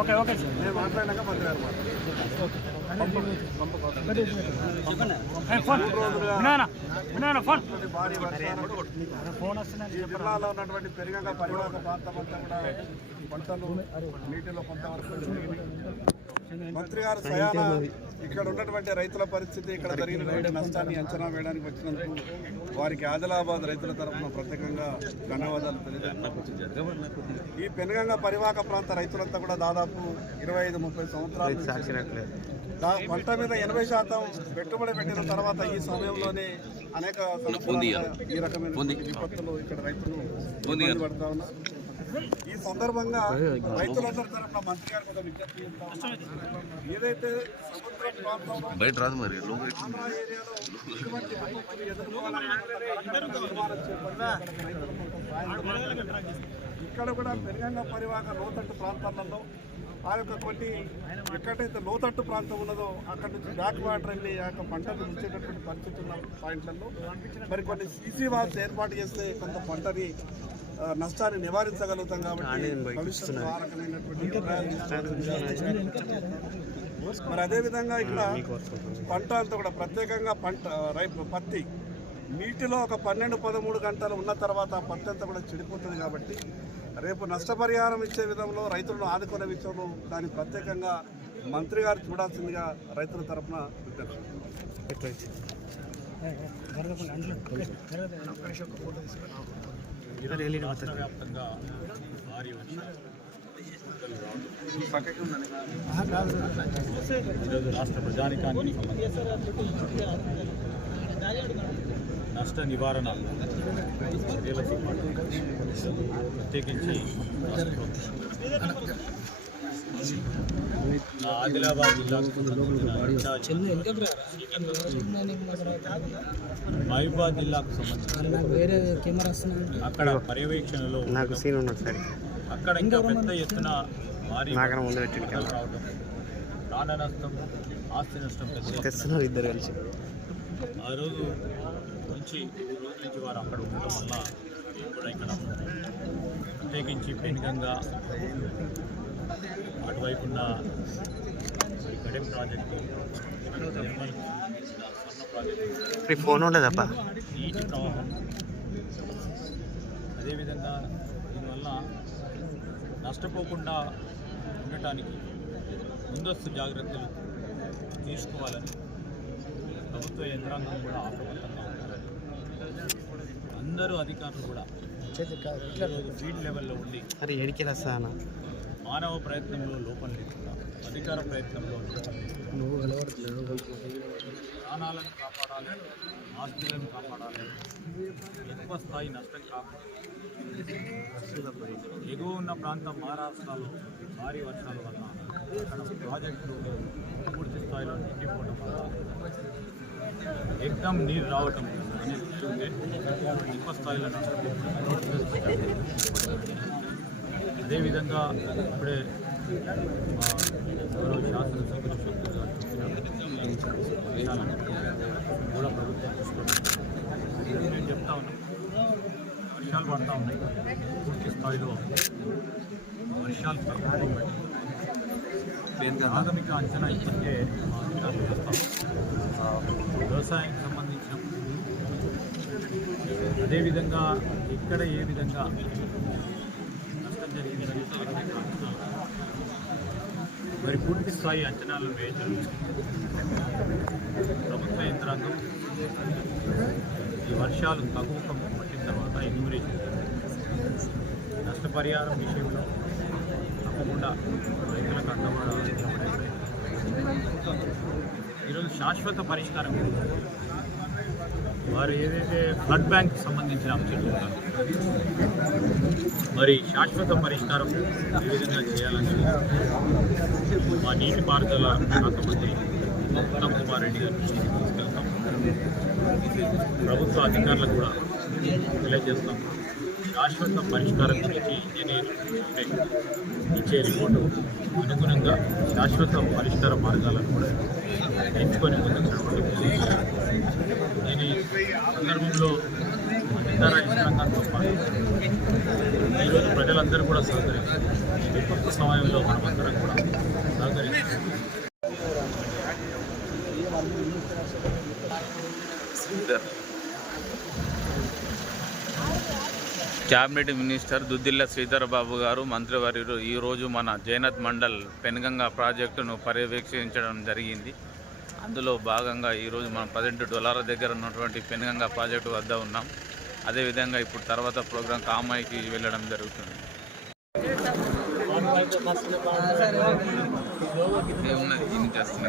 Okay okay నేను మాట్లాడినాక మంత్రి గారు జిల్లాలో ఉన్నటువంటి పెరిగంగ పరివాహక ప్రాంతం అంతా కూడా పంటలు నీటిలో కొంతవరకు. మంత్రి గారు స్వయాన ఇక్కడ ఉన్నటువంటి రైతుల పరిస్థితి ఇక్కడ జరిగినటువంటి నష్టాన్ని అంచనా వేయడానికి వచ్చినందుకు వారికి ఆదిలాబాద్ రైతుల తరఫున ప్రత్యేకంగా ధన్యవాదాలు తెలియజేస్తున్నాం. ఈ పెనుగంగ పరివాహక ప్రాంత రైతులంతా కూడా దాదాపు ఇరవై ఐదు ముప్పై సంవత్సరాల పంట మీద ఎనభై శాతం పెట్టుబడి పెట్టిన తర్వాత ఈ సమయంలోనే అనేక ఈ రకమైన విపత్తులు ఇక్కడ రైతులు పడతా ఉన్నారు. ఈ సందర్భంగా రైతులందరి తరఫున మంత్రి గారికి ఒక విజ్ఞప్తి. ఏదైతే సముద్ర ప్రాంతంలో బయట రాదు మరి ఆంధ్ర ఏరియాలో ఇటువంటి విపత్తులు ఎదుర్కోవాలని. ఇక్కడ కూడా పెరుగంగ పరివాహక లోతట్టు ప్రాంతాలలో ఆ యొక్క కొన్ని ఎక్కడైతే లోతట్టు ప్రాంతం ఉన్నదో అక్కడ నుంచి బ్యాక్ వాటర్ వెళ్ళి ఆ యొక్క పంటలు ఉంచేటటువంటి పరిస్థితి ఉన్న పాయింట్లలో మరి కొన్ని సీసీ వాల్స్ ఏర్పాటు చేస్తే కొంత పంటని నష్టాన్ని నివారించగలుగుతాం కాబట్టి భవిష్యత్తులో ఆ రకమైనటువంటి నిర్ణయాలు తీసుకోవాలని మరి అదేవిధంగా ఇక్కడ పంట అంతా కూడా ప్రత్యేకంగా పంట రైతు పత్తి నీటిలో ఒక పన్నెండు పదమూడు గంటలు ఉన్న తర్వాత ఆ పత్తి అంతా కూడా చెడిపోతుంది కాబట్టి రేపు నష్టపరిహారం ఇచ్చే విధంలో రైతులను ఆదుకునే విషయంలో దాన్ని ప్రత్యేకంగా మంత్రి గారు చూడాల్సిందిగా రైతుల తరఫున విజ్ఞప్తి వ్యాప్తంగా భారీ ఈరోజు రాష్ట్ర ప్రజానికానికి నష్ట నివారణ ప్రత్యేకించి రాష్ట్ర ప్రభుత్వం ఆదిలాబాద్ జిల్లాకు మహబూబాద్ జిల్లాకు వస్తున్నాయి అక్కడ పర్యవేక్షణలో నాకు సీన్ ఉన్నాడు సార్. అక్కడ ఇంకా పెద్ద ఎత్తున భారీ రావడం ప్రాణ నష్టం ఆస్తి నష్టం. తెస్తున్నావు ఇద్దరు కలిసి. ఆ రోజు నుంచి రోజుల నుంచి వారు అక్కడ ఉండడం వల్ల కూడా ఇక్కడ ప్రత్యేకించి పెనుగంగా అటువైపు ఉన్న గడెం ప్రాజెక్టు నిర్మల్ ఫోన్ ఉండదప్పా? నీటి ప్రవాహం. అదేవిధంగా దీనివల్ల నష్టపోకుండా ఉండటానికి ముందస్తు జాగ్రత్తలు తీసుకోవాలని ప్రభుత్వ యంత్రాంగం కూడా అప్రమత్తంగా ఉండాలని అందరూ అధికారులు కూడా ఈరోజు ఫీల్డ్ లెవెల్లో ఉండి మానవ ప్రయత్నంలో లోపం లేకుండా అధికార ప్రయత్నంలో లోపం లేకుండా ప్రాణాలను కాపాడాలి ఆస్తులను కాపాడాలి ఎక్కువ స్థాయి నష్టం కాకుండా ఎగువ ఉన్న ప్రాంతం మహారాష్ట్రలో భారీ వర్షాల వల్ల అక్కడ ప్రాజెక్టులు పూర్తి స్థాయిలో నిండిపోవడం వల్ల ఎగ్దం నీరు రావటం అనేది ఎక్కువ స్థాయిలో నష్టం. అదేవిధంగా ఇప్పుడే గౌరవ శాసనసభ్యులు శంకర్ గారు కూడా ప్రభుత్వం చూసుకోవాలి నేను చెప్తా ఉన్నాను వర్షాలు పడతా ఉన్నాయి. పూర్తి స్థాయిలో వర్షాలు ప్రభావం బట్టి ప్రాథమిక అంచనా ఇచ్చే వ్యవసాయానికి సంబంధించిన అదేవిధంగా ఇక్కడ ఏ విధంగా నష్టం జరిగిందని ప్రాథమిక అంచనాలు మరి పూర్తి స్థాయి అంచనాలను వేయడం ప్రభుత్వ యంత్రాంగం ఈ వర్షాలు తక్కువ పట్టిన తర్వాత ఎన్యూరేషన్ నష్టపరిహారం విషయంలో తప్పకుండా రైతులకు అండబడాలి ఈరోజు శాశ్వత పరిష్కారం. వారు ఏదైతే బ్లడ్ బ్యాంక్ సంబంధించిన అంశాలు ఉంటారు మరి శాశ్వత పరిష్కారం ఏ విధంగా చేయాలని మా నీటిపారుదల శాఖ మంత్రి ఉత్తమ్ కుమార్ రెడ్డి గారి దృష్టికి తీసుకెళ్తాం. ప్రభుత్వ అధికారులకు కూడా తెలియజేస్తాం. శాశ్వత పరిష్కారం గురించి ఇంజనీర్ ఇచ్చే రిపోర్టు అనుగుణంగా శాశ్వత పరిష్కార మార్గాలను కూడా ఎంచుకొని ముందుకు నడవడం సందర్భంలో ఇతర యంత్రాంగంతో పాటు ఈరోజు ప్రజలందరూ కూడా సహకరించారు. విపత్తు సమయంలో మనమందరం కూడా సహకరించారు. క్యాబినెట్ మినిస్టర్ దుద్దిల్ల శ్రీధర్ బాబు గారు మంత్రివర్యులు ఈరోజు మన జైనత్ మండల్ పెనుగంగ ప్రాజెక్టును పర్యవేక్షించడం జరిగింది. అందులో భాగంగా ఈరోజు మనం ప్రజెంట్ డొలార దగ్గర ఉన్నటువంటి పెనుగంగ ప్రాజెక్టు వద్ద ఉన్నాం. అదేవిధంగా ఇప్పుడు తర్వాత ప్రోగ్రాం కామాయికి వెళ్ళడం జరుగుతుంది. ఏమున్నది ఏం చేస్తున్నా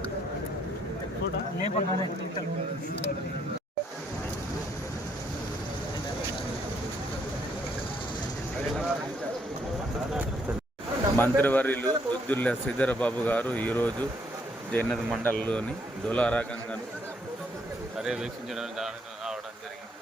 మంత్రివర్యులు దుద్దుల్ల శ్రీధర బాబు గారు ఈరోజు జైనర్ మండలంలోని దోలారాగంగాను పర్యవేక్షించడానికి రావడం జరిగింది.